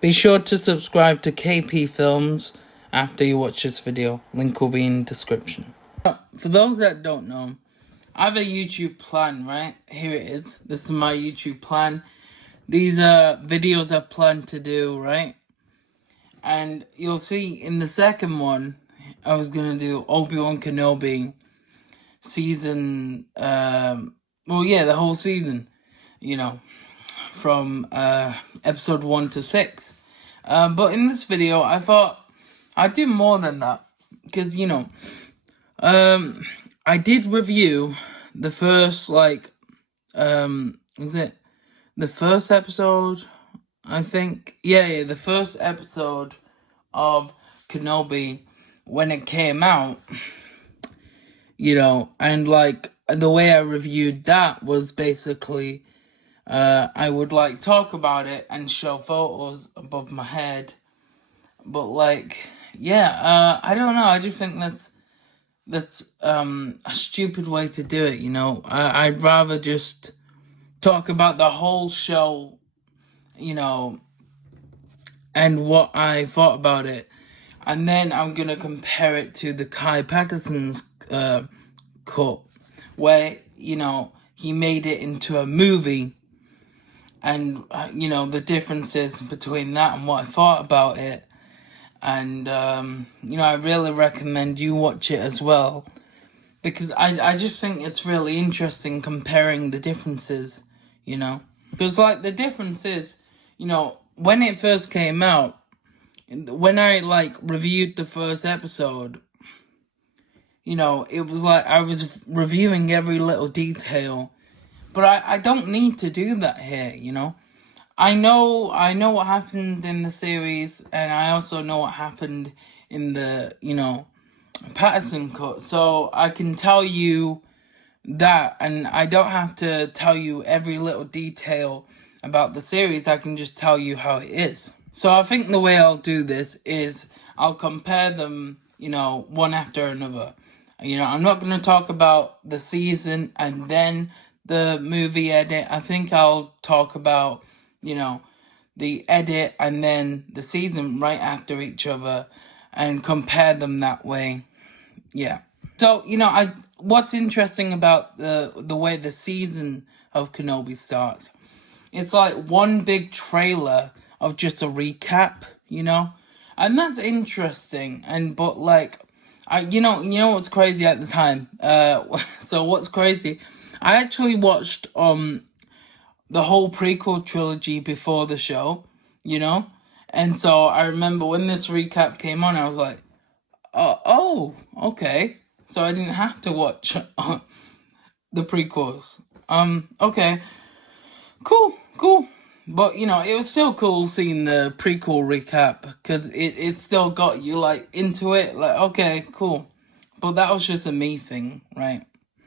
Be sure to subscribe to KP Films after you watch this video. Link will be in the description. For those that don't know, I have a YouTube plan, right? Here it is. This is my YouTube plan. These are videos I plan to do, right? And you'll see in the second one, I was going to do Obi-Wan Kenobi season, the whole season, from episode 1 to 6. But in this video, I thought I'd do more than that. Because, I did review the first, the first episode, I think? Yeah, the first episode of Kenobi when it came out, and, the way I reviewed that was basically, I would, talk about it and show photos above my head, but, I don't know, I just think that's a stupid way to do it, I'd rather just talk about the whole show, and what I thought about it, and then I'm gonna compare it to the Patterson's cut, where, he made it into a movie, and, the differences between that and what I thought about it, and, I really recommend you watch it as well, because I just think it's really interesting comparing the differences, because, the difference is, when it first came out, when I, reviewed the first episode, it was I was reviewing every little detail, but I don't need to do that here, I know what happened in the series, and I also know what happened in the, Patterson cut, so I can tell you that, and I don't have to tell you every little detail about the series. I can just tell you how it is. So I think the way I'll do this is I'll compare them, one after another. I'm not going to talk about the season and then the movie edit. I think I'll talk about, the edit and then the season right after each other and compare them that way. Yeah. So, what's interesting about the way the season of Kenobi starts, it's one big trailer of just a recap, and that's interesting. But what's crazy at the time? So what's crazy? I actually watched the whole prequel trilogy before the show, and so I remember when this recap came on, I was like, oh, okay. So I didn't have to watch the prequels. Okay. Cool. But, it was still cool seeing the prequel recap, because it still got you, into it. Okay, cool. But that was just a me thing, right?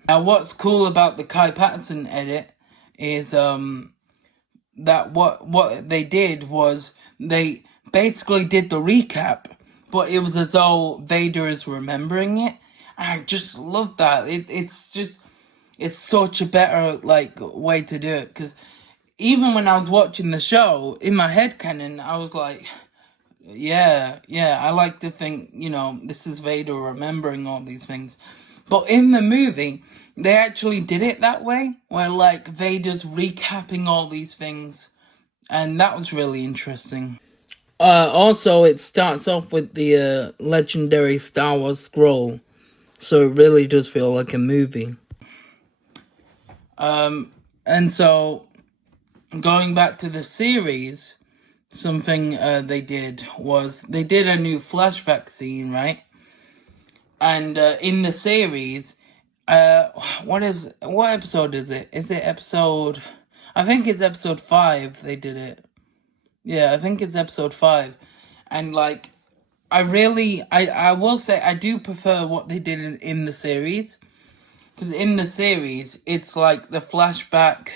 Now, what's cool about the Patterson edit is, that what they did was they basically did the recap, but it was as though Vader is remembering it. And I just love that. It's such a better, way to do it. Because even when I was watching the show, in my headcanon, I was like, yeah, I like to think, this is Vader remembering all these things. But in the movie, they actually did it that way, where, Vader's recapping all these things. And that was really interesting. Also, it starts off with the legendary Star Wars scroll, so it really does feel like a movie. And so, going back to the series, something they did was they did a new flashback scene, right? And in the series, what episode is it? Is it episode? I think it's episode 5. They did it. Yeah, I think it's episode 5. And I will say I do prefer what they did in the series. Because in the series, it's the flashbacks,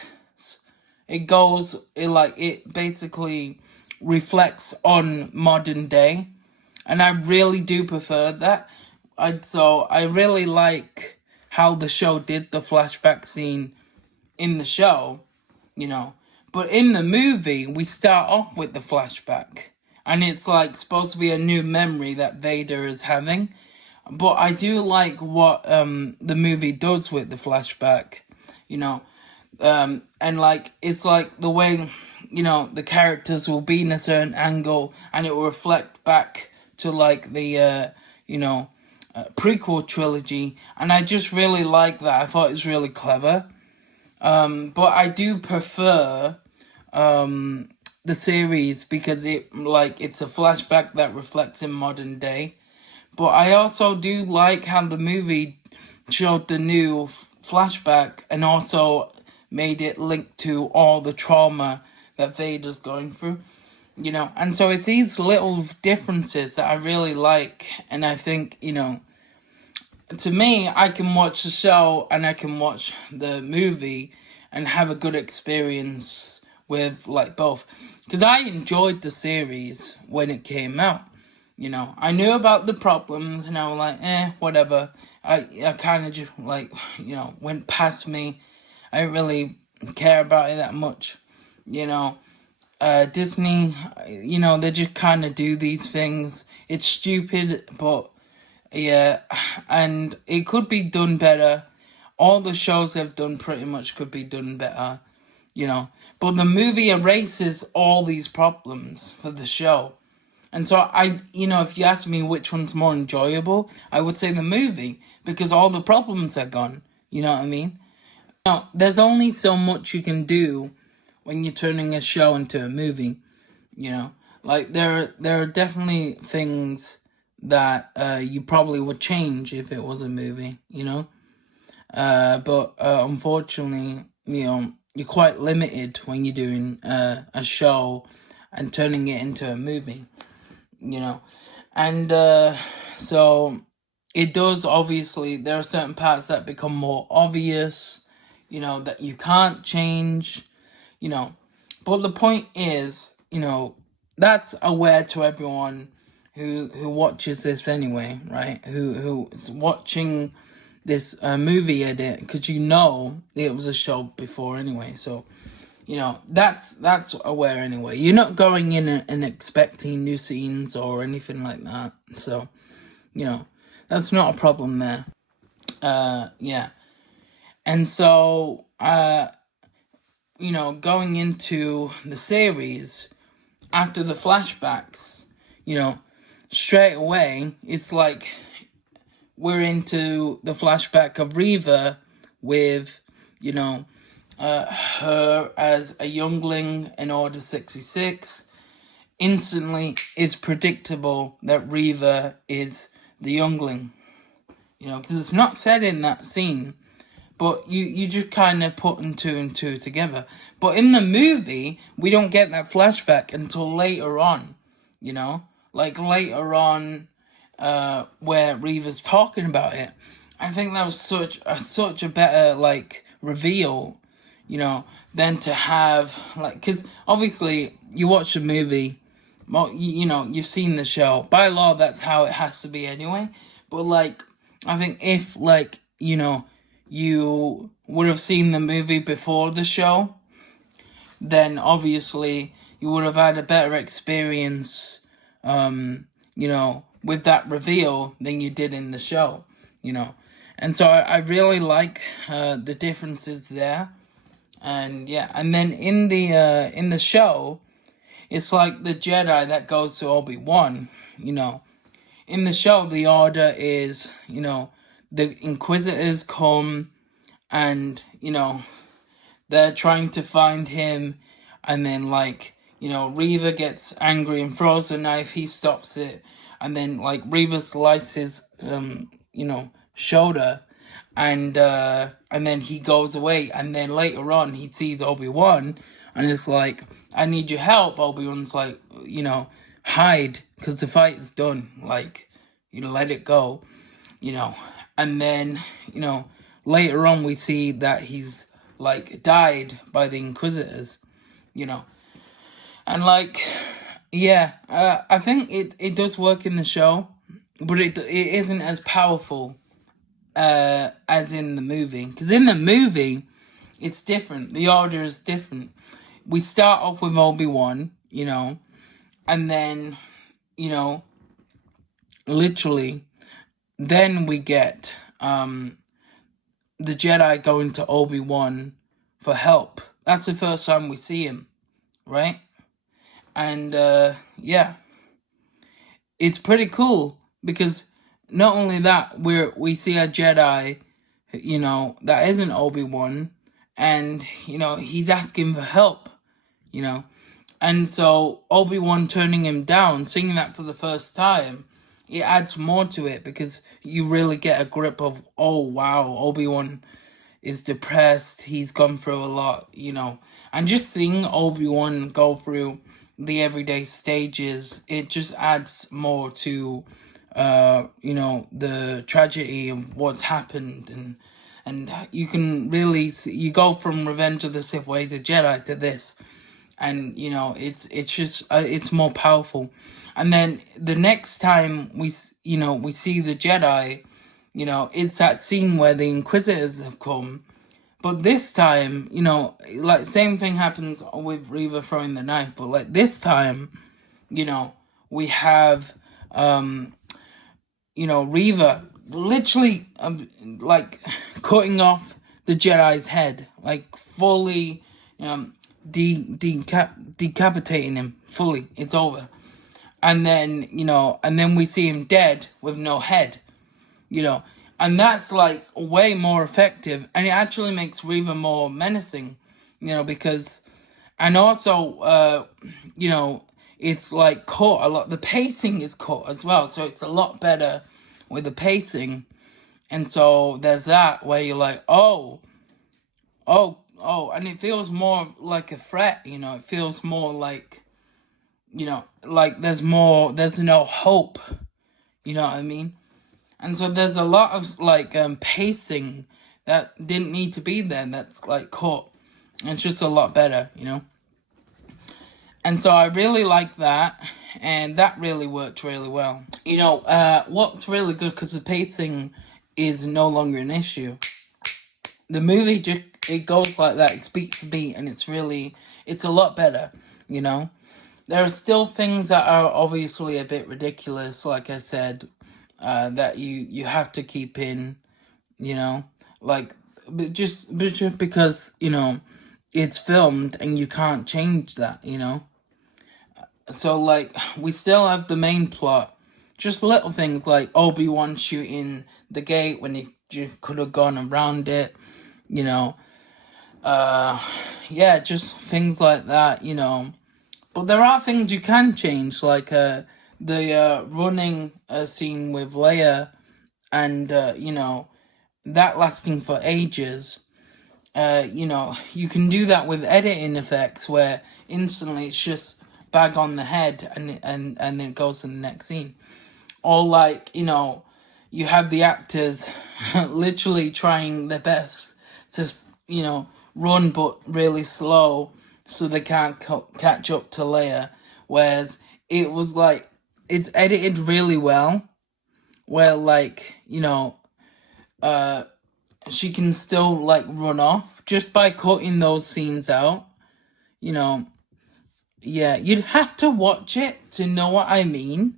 it basically reflects on modern day. And I really do prefer that. I really like how the show did the flashback scene in the show, But in the movie, we start off with the flashback. And it's like supposed to be a new memory that Vader is having. But I do like what the movie does with the flashback, you know. And like, it's like the way, you know, the characters will be in a certain angle and it will reflect back to like the, you know, prequel trilogy. And I just really like that. I thought it was really clever. But I do prefer the series because it's a flashback that reflects in modern day. But I also do like how the movie showed the new flashback and also made it linked to all the trauma that Vader's going through, you know. And so it's these little differences that I really like. And I think, you know, to me, I can watch the show and I can watch the movie and have a good experience with like both. Because I enjoyed the series when it came out. You know, I knew about the problems and I was like, whatever. I kind of just like, you know, went past me. I didn't really care about it that much. You know, Disney, you know, they just kind of do these things. It's stupid, but yeah, and it could be done better. All the shows they've done pretty much could be done better, you know. But the movie erases all these problems for the show. And so you know, if you ask me which one's more enjoyable, I would say the movie, because all the problems are gone. You know what I mean? Now, there's only so much you can do when you're turning a show into a movie. You know, like there are definitely things that you probably would change if it was a movie. You know, but unfortunately, you know, you're quite limited when you're doing a show and turning it into a movie. You know, and so it does, obviously, there are certain parts that become more obvious, you know, that you can't change, you know, but the point is, you know, that's aware to everyone who watches this anyway, right, who is watching this movie edit, because you know it was a show before anyway, so you know, that's aware anyway. You're not going in and expecting new scenes or anything like that. So, you know, that's not a problem there. Yeah. And so, you know, going into the series, after the flashbacks, you know, straight away, it's like we're into the flashback of Reva with, you know, her as a youngling in Order 66. Instantly, it's predictable that Reva is the youngling. You know, because it's not said in that scene, but you just kind of putting two and two together. But in the movie, we don't get that flashback until later on, you know? Like later on, where Reva's talking about it. I think that was such a better, like, reveal, you know, than to have, like, because obviously you watch the movie, well, you know, you've seen the show. By law, that's how it has to be anyway. But, like, I think if, like, you know, you would have seen the movie before the show, then obviously you would have had a better experience, you know, with that reveal than you did in the show, you know. And so I really like the differences there. And yeah, and then in the show, it's like the Jedi that goes to Obi-Wan, you know. In the show, the order is, you know, the Inquisitors come and, you know, they're trying to find him, and then, like, you know, Reva gets angry and throws a knife, he stops it, and then, like, Reva slices, you know, shoulder, and then he goes away, and then later on, he sees Obi-Wan, and it's like, I need your help. Obi-Wan's like, you know, hide, because the fight is done, like, you let it go, you know, and then, you know, later on, we see that he's, like, died by the Inquisitors, you know, and, like, yeah, I think it does work in the show, but it isn't as powerful as in the movie, because in the movie, it's different. The order is different. we start off with Obi-Wan, you know, and then, you know, literally, then we get the Jedi going to Obi-Wan for help. That's the first time we see him, right? And yeah, it's pretty cool because not only that, we see a Jedi, you know, that isn't Obi-Wan, and you know he's asking for help, you know, and so Obi-Wan turning him down, seeing that for the first time, it adds more to it because you really get a grip of, oh wow, Obi-Wan is depressed, he's gone through a lot, you know, and just seeing Obi-Wan go through the everyday stages, it just adds more to you know, the tragedy of what's happened, and you can really see, you go from Revenge of the Sith Ways of Jedi to this, and you know it's just it's more powerful. And then the next time we see the Jedi, you know, it's that scene where the Inquisitors have come, but this time, you know, like same thing happens with Reva throwing the knife, but like this time, you know, we have you know, Reva literally like cutting off the Jedi's head, like fully decapitating him fully. It's over. And then, you know, and then we see him dead with no head, you know, and that's like way more effective, and it actually makes Reva more menacing, you know, because, and also you know, it's like cut a lot, the pacing is cut as well, so it's a lot better with the pacing. And so there's that where you're like, oh, and it feels more like a threat, you know, it feels more like, you know, like there's no hope, you know what I mean? And so there's a lot of like pacing that didn't need to be there, that's like cut. It's just a lot better, you know? And so I really like that, and that really worked really well. You know, what's really good, because the pacing is no longer an issue. The movie just, it goes like that, it's beat for beat, and it's a lot better, you know? There are still things that are obviously a bit ridiculous, like I said, that you have to keep in, you know? Like, but just because, you know, it's filmed and you can't change that, you know? So, like, we still have the main plot. Just little things like Obi-Wan shooting the gate when he just could have gone around it, you know. Yeah, just things like that, you know. But there are things you can change, like the running scene with Leia, and, you know, that lasting for ages. You know, you can do that with editing effects where instantly it's just bag on the head and then it goes to the next scene. Or like, you know, you have the actors literally trying their best to, you know, run but really slow so they can't catch up to Leia. Whereas it was like, it's edited really well, where like, you know, she can still like run off just by cutting those scenes out, you know. Yeah, you'd have to watch it to know what I mean,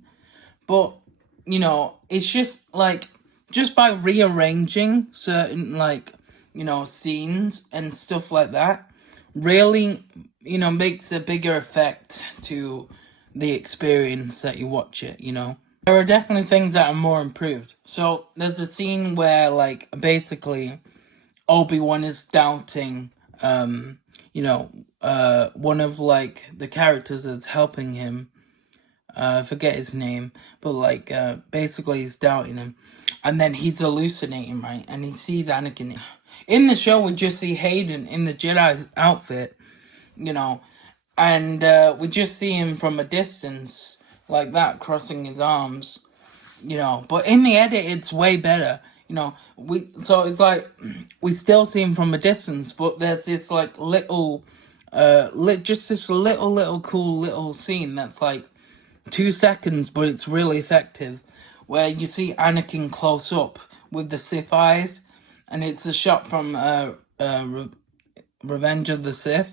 but, you know, it's just like, just by rearranging certain, like, you know, scenes and stuff like that, really, you know, makes a bigger effect to the experience that you watch it, you know. There are definitely things that are more improved. So, there's a scene where, like, basically, Obi-Wan is doubting, you know, one of, like, the characters that's helping him. I forget his name, but, like, basically he's doubting him. And then he's hallucinating, right? And he sees Anakin. In the show, we just see Hayden in the Jedi outfit, you know, and we just see him from a distance, like that, crossing his arms, you know. But in the edit, it's way better, you know. So it's like, we still see him from a distance, but there's this, like, little, just this little cool little scene that's, like, 2 seconds, but it's really effective, where you see Anakin close up with the Sith eyes, and it's a shot from Revenge of the Sith.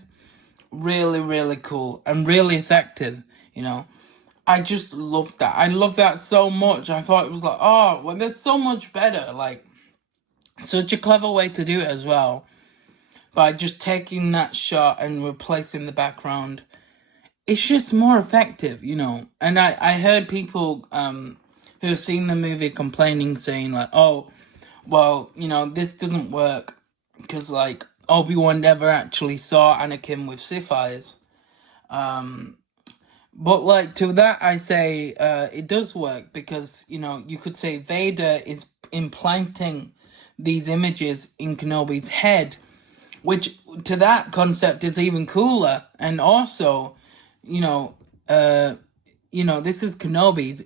really, really cool and really effective, you know. I just loved that. I loved that so much. I thought it was like, oh, well, there's so much better. Like, such a clever way to do it as well. By just taking that shot and replacing the background. It's just more effective, you know. And I heard people who have seen the movie complaining, saying like, oh, well, you know, this doesn't work because, like, Obi-Wan never actually saw Anakin with Sith eyes. But, like, to that I say it does work because, you know, you could say Vader is implanting these images in Kenobi's head, which to that concept is even cooler. And also, you know, this is Kenobi.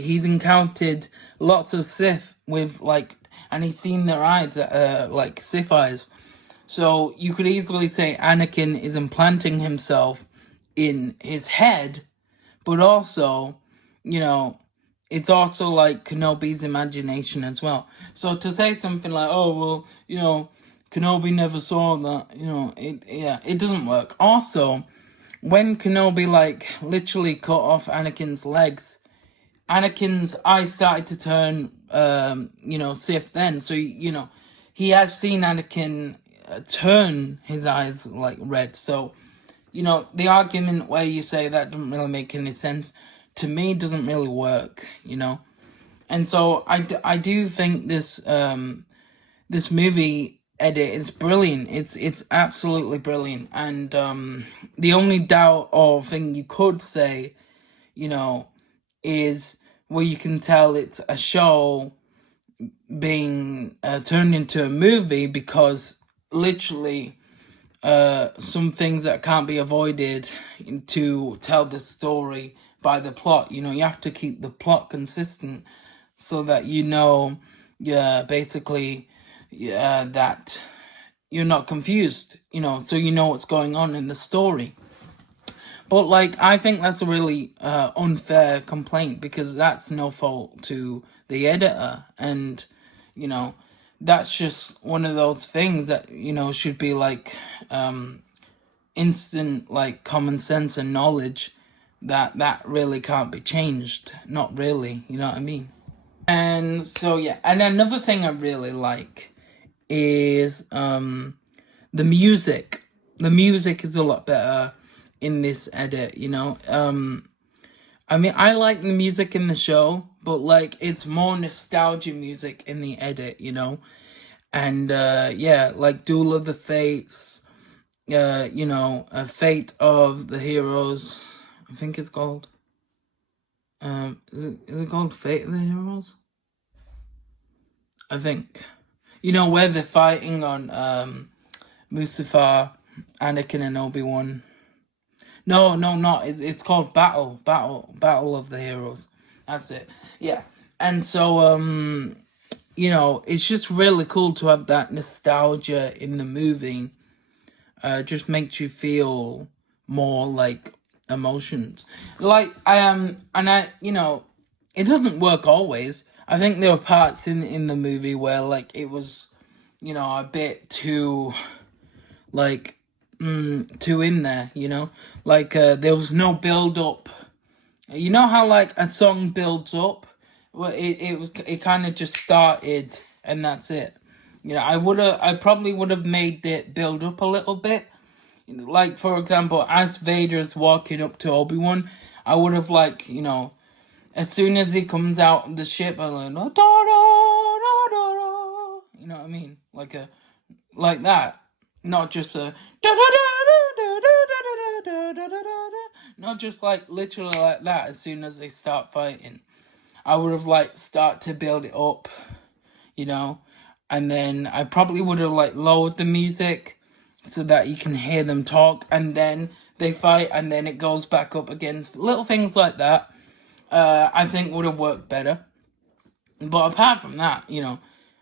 He's encountered lots of Sith with, like, and he's seen their eyes, like Sith eyes. So you could easily say Anakin is implanting himself in his head, but also, you know, it's also like Kenobi's imagination as well. So to say something like, oh, well, you know, Kenobi never saw that, you know, it doesn't work. Also, when Kenobi, like, literally cut off Anakin's legs, Anakin's eyes started to turn, Sith then. So, you know, he has seen Anakin turn his eyes, like, red. So, you know, the argument where you say that doesn't really make any sense, to me, doesn't really work, you know. And so I do think this movie edit is brilliant. It's absolutely brilliant. And the only doubt or thing you could say, you know, is where you can tell it's a show being turned into a movie, because literally some things that can't be avoided to tell the story by the plot. You know, you have to keep the plot consistent so that, you know, basically, that you're not confused, you know, so you know what's going on in the story. But, like, I think that's a really unfair complaint, because that's no fault to the editor. And, you know, that's just one of those things that, you know, should be, like, instant, like, common sense and knowledge that really can't be changed. Not really, you know what I mean? And so, yeah. And another thing I really like is the music. The music is a lot better in this edit, you know. I mean, I like the music in the show, but, like, it's more nostalgia music in the edit, you know. And like Duel of the Fates, Fate of the Heroes, I think it's called. Is it called Fate of the Heroes? I think. You know, where they're fighting on Mustafar, Anakin and Obi-Wan. No, not. It's called Battle of the Heroes. That's it. Yeah. And so, you know, it's just really cool to have that nostalgia in the movie. Just makes you feel more, like, emotions. Like, you know, it doesn't work always. I think there were parts in the movie where, like, it was, you know, a bit too, like, too in there, you know? Like, there was no build-up. You know how, like, a song builds up? Well, it kind of just started, and that's it. You know, I probably would have made it build up a little bit. Like, for example, as Vader's walking up to Obi-Wan, I would have, like, you know, as soon as he comes out of the ship, I'm like, da, da, da, da, da. You know what I mean? Like that. Not just a da, da, da, da, da, da, da, da, da, da, da. Not just, like, literally like that as soon as they start fighting. I would have, like, start to build it up, you know, and then I probably would have, like, lowered the music so that you can hear them talk, and then they fight, and then it goes back up again. Little things like that, I think would have worked better. But apart from that, you know,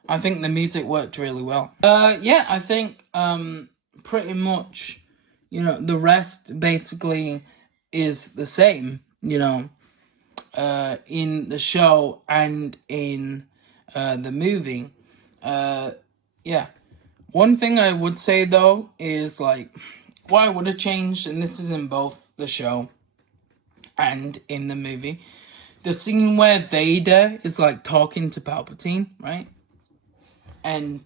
I think the music worked really well. Yeah, I think pretty much, you know, the rest basically is the same, you know, in the show and in the movie. Yeah. One thing I would say, though, is, like, what I would have changed, and this is in both the show and in the movie, the scene where Vader is like talking to Palpatine, right? And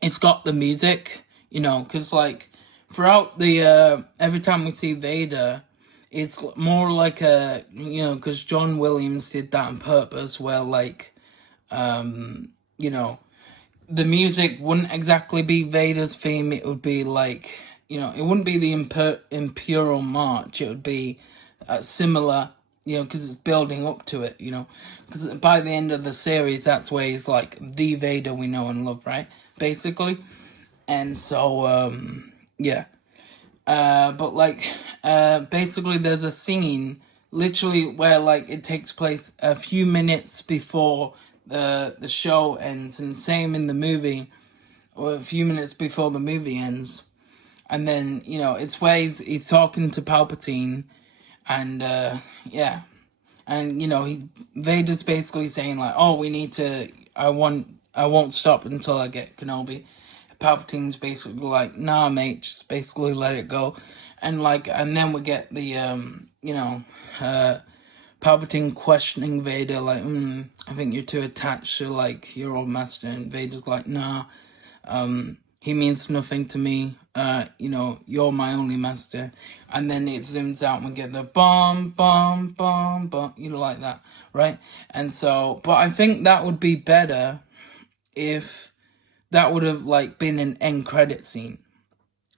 it's got the music, you know, because like throughout the every time we see Vader, it's more like a, you know, because John Williams did that on purpose, where like you know, the music wouldn't exactly be Vader's theme. It would be like, you know, it wouldn't be the Imperial March. It would be similar, you know, because it's building up to it, you know. Because by the end of the series, that's where he's like the Vader we know and love, right? Basically. And so, yeah. But like, basically there's a scene literally where like it takes place a few minutes before the show ends, and same in the movie, or a few minutes before the movie ends. And then, you know, it's where he's talking to Palpatine, and yeah, and you know, Vader's basically saying like, oh, we need to, I won't stop until I get Kenobi. Palpatine's basically like, nah, mate, just basically let it go. And like, and then we get the you know, Palpatine questioning Vader like, I think you're too attached to like your old master. And Vader's like, nah, he means nothing to me. You know, you're my only master. And then it zooms out and we get the bomb, bomb, bomb, bomb, you know, like that, right? And so, but I think that would be better if that would have like been an end credit scene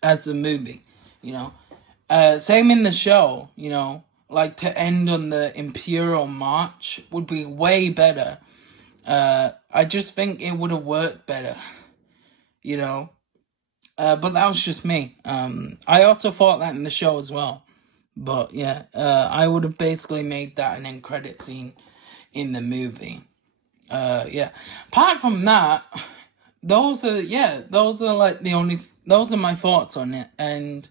as a movie, you know. Same in the show, you know, like to end on the Imperial March would be way better. I just think it would have worked better, you know. But that was just me. I also thought that in the show as well. But yeah, I would have basically made that an end credit scene in the movie. Yeah. Apart from that, those are like those are my thoughts on it. And,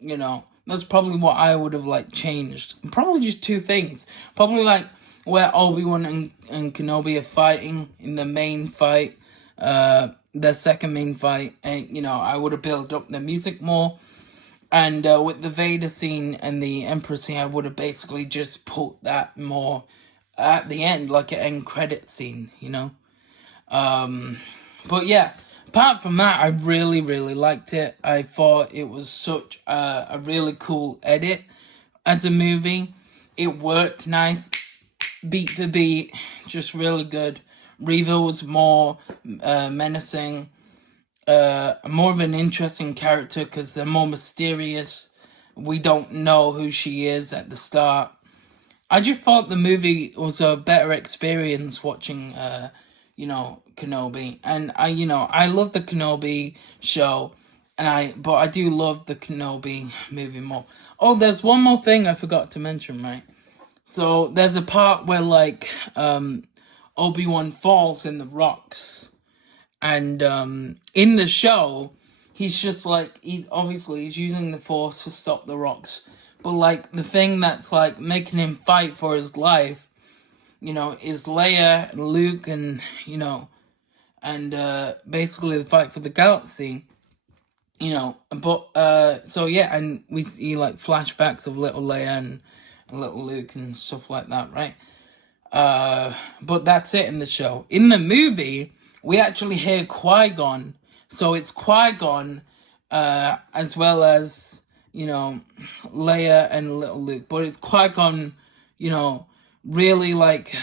you know, that's probably what I would have like changed. Probably just two things. Probably like where Obi-Wan and Kenobi are fighting in the main fight, the second main fight, and, you know, I would have built up the music more. And with the Vader scene and the Emperor scene, I would have basically just put that more at the end, like an end credit scene, you know. But yeah, apart from that, I really, really liked it. I thought it was such a really cool edit as a movie. It worked nice, beat for beat, just really good. Reva was more menacing, more of an interesting character because they're more mysterious. We don't know who she is at the start. I just thought the movie was a better experience watching, you know, Kenobi. And I love the Kenobi show, but I do love the Kenobi movie more. Oh, there's one more thing I forgot to mention, right? So there's a part where like Obi-Wan falls in the rocks, and in the show he's just like, he's using the Force to stop the rocks. But like the thing that's like making him fight for his life, you know, is Leia and Luke, and you know, and basically the fight for the galaxy, you know. But so yeah, and we see like flashbacks of little Leia and little Luke and stuff like that, right? But that's it in the show. In the movie, we actually hear Qui-Gon, so it's Qui-Gon as well as, you know, Leia and little Luke, but it's Qui-Gon, you know, really like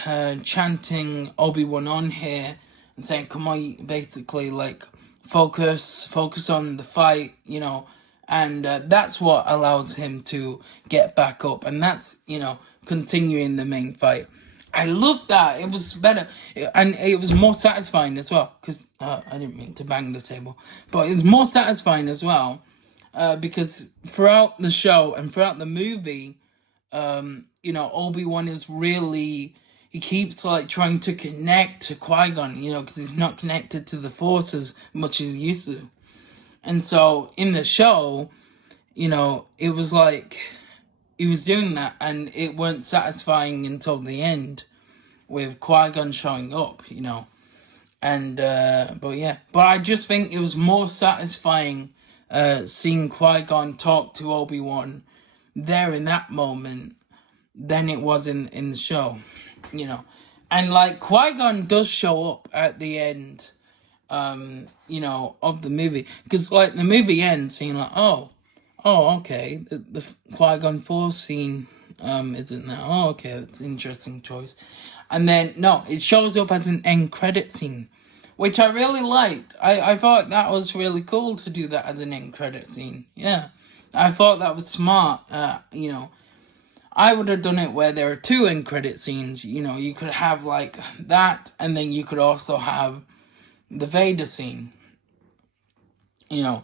chanting Obi-Wan on here and saying, come on, basically like focus on the fight, you know, and that's what allows him to get back up, and that's, you know, continuing the main fight. I loved that. It was better, and it was more satisfying as well, because I didn't mean to bang the table, but it was more satisfying as well, because throughout the show and throughout the movie, you know, Obi-Wan is really, he keeps like trying to connect to Qui-Gon, you know, because he's not connected to the Force as much as he used to. And so in the show, you know, it was like he was doing that, and it weren't satisfying until the end with Qui-Gon showing up, you know. And but yeah, but I just think it was more satisfying seeing Qui-Gon talk to Obi-Wan there in that moment than it was in the show, you know. And like Qui-Gon does show up at the end, you know, of the movie, because like the movie ends and you're like, oh, okay, the Qui-Gon Force scene isn't there. Oh, okay, that's an interesting choice. And then no, it shows up as an end credit scene, which I really liked. I thought that was really cool to do that as an end credit scene. Yeah, I thought that was smart. You know, I would have done it where there are two end credit scenes. You know, you could have like that, and then you could also have the Vader scene. You know,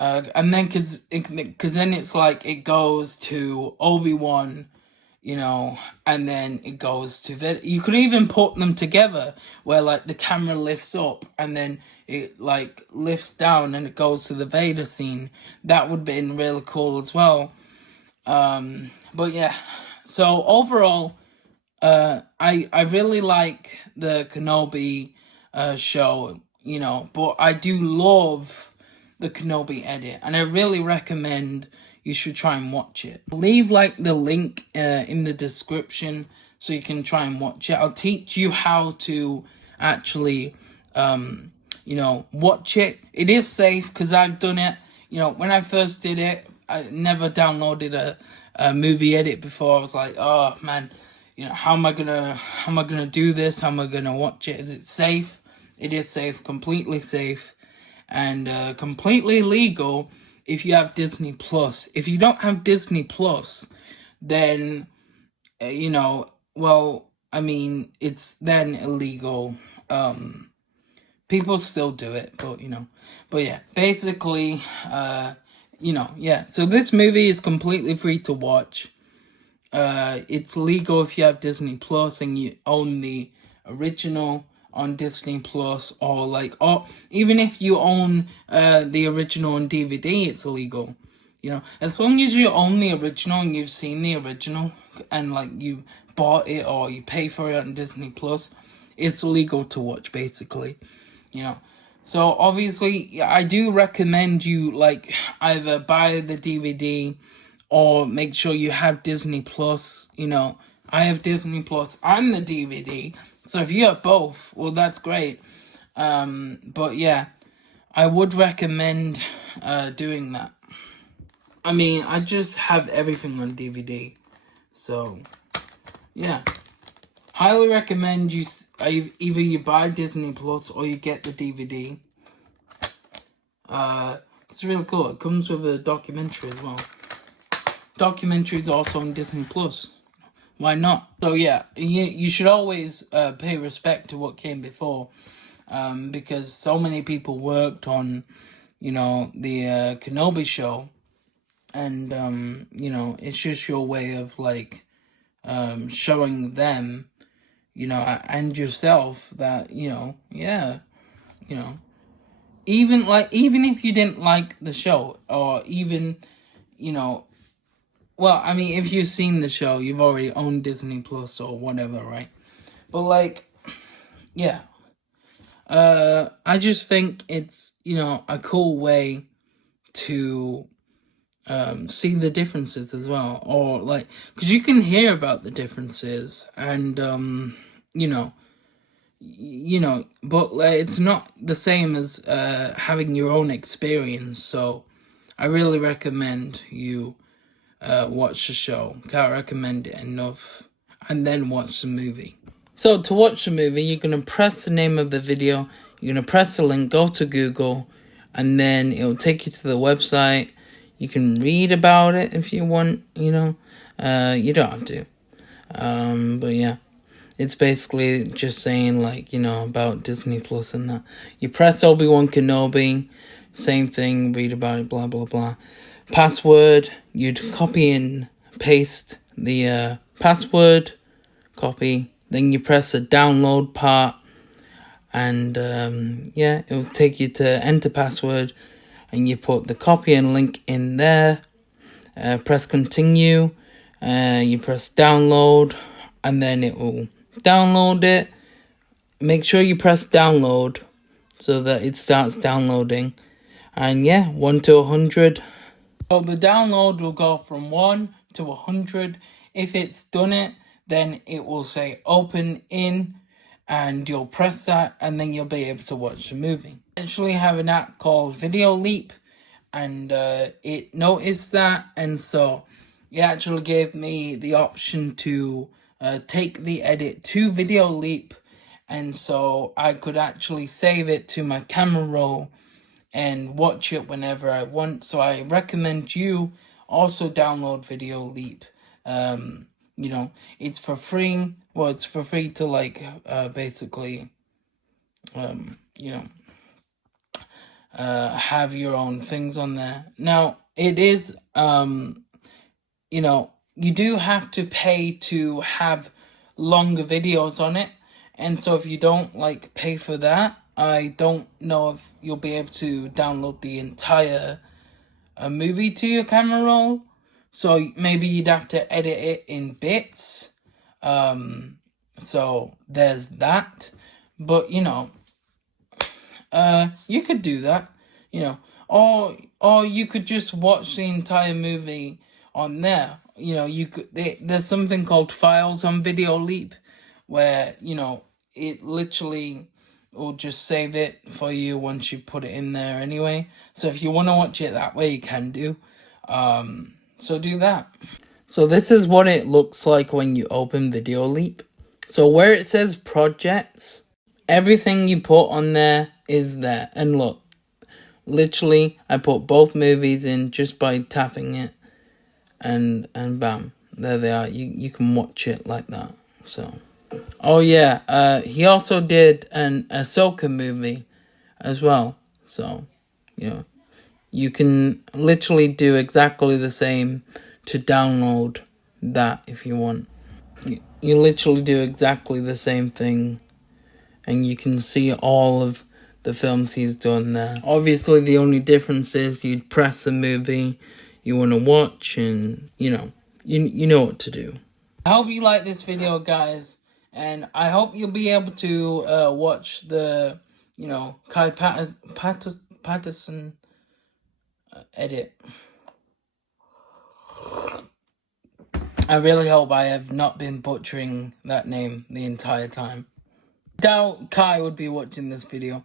and then cause then it's like it goes to Obi-Wan, you know, and then it goes to Vader. You could even put them together where like the camera lifts up and then it like lifts down and it goes to the Vader scene. That would have been really cool as well. But yeah, so overall, I really like the Kenobi show, you know, but I do love the Kenobi edit, and I really recommend you should try and watch it. Leave like the link in the description so you can try and watch it. I'll teach you how to actually, you know, watch it. It is safe because I've done it. You know, when I first did it, I never downloaded a movie edit before. I was like, oh man, you know, how am I gonna do this? How am I gonna watch it? Is it safe? It is safe, completely safe, and completely legal if you have Disney Plus. If you don't have Disney Plus, then you know, well, I mean, it's then illegal. People still do it, but you know, but yeah, basically, you know, yeah. So this movie is completely free to watch. It's legal if you have Disney Plus and you own the original on Disney Plus, or like, or even if you own the original on DVD, it's illegal. You know, as long as you own the original and you've seen the original and like you bought it or you pay for it on Disney Plus, it's legal to watch basically. You know, so obviously I do recommend you like either buy the DVD or make sure you have Disney Plus. You know, I have Disney Plus and the DVD, so if you have both, well, that's great. But yeah, I would recommend doing that. I mean, I just have everything on DVD, so yeah. Highly recommend you either you buy Disney Plus or you get the DVD. It's really cool. It comes with a documentary as well. Documentary is also on Disney Plus. Why not? So yeah, you should always pay respect to what came before, because so many people worked on, you know, the Kenobi show, and you know, it's just your way of like showing them, you know, and yourself that, you know, yeah, you know, even if you didn't like the show, or even, you know, well, I mean, if you've seen the show, you've already owned Disney Plus or whatever, right? But like, yeah, I just think it's, you know, a cool way to see the differences as well, or like, because you can hear about the differences, and you know, but like, it's not the same as having your own experience. So I really recommend you watch the show. Can't recommend it enough. And then watch the movie. So to watch the movie, you're going to press the name of the video, you're going to press the link, go to Google, and then it'll take you to the website. You can read about it if you want, you know. You don't have to. But yeah, it's basically just saying, like, you know, about Disney Plus and that. You press Obi-Wan Kenobi, same thing, read about it, blah, blah, blah. Password, you'd copy and paste the password, copy, then you press the download part, and yeah, it will take you to enter password, and you put the copy and link in there, press continue, you press download, and then it will download it. Make sure you press download so that it starts downloading. And yeah, 1 to 100. So the download will go from 1 to 100. If it's done it, then it will say open in, and you'll press that, and then you'll be able to watch the movie. I actually have an app called Video Leap, and it noticed that, and so it actually gave me the option to take the edit to Video Leap, and so I could actually save it to my camera roll and watch it whenever I want. So I recommend you also download Video Leap. You know, it's for free. Well, it's for free to like basically you know, have your own things on there. Now it is you know, you do have to pay to have longer videos on it, and so if you don't like pay for that, I don't know if you'll be able to download the entire movie to your camera roll. So maybe you'd have to edit it in bits. So there's that. But you know, you could do that, you know, or you could just watch the entire movie on there. You know, you could. There's something called files on Video Leap, where you know it literally will just save it for you once you put it in there anyway. So if you want to watch it that way, you can do. So do that. So this is what it looks like when you open Video Leap. So where it says projects, everything you put on there is there. And look, literally, I put both movies in just by tapping it, and bam, there they are. You can watch it like that. So, oh yeah, he also did an Ahsoka movie as well. So, you know, you can literally do exactly the same to download that if you want. You literally do exactly the same thing, and you can see all of the films he's done there. Obviously, the only difference is you'd press the movie you want to watch, and you know what to do. I hope you like this video, guys, and I hope you'll be able to watch the, you know, Patterson edit. I really hope I have not been butchering that name the entire time. Doubt Kai would be watching this video,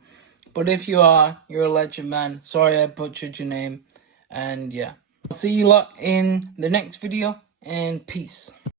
but if you are, you're a legend, man. Sorry I butchered your name, and yeah. I'll see you lot in the next video, and peace.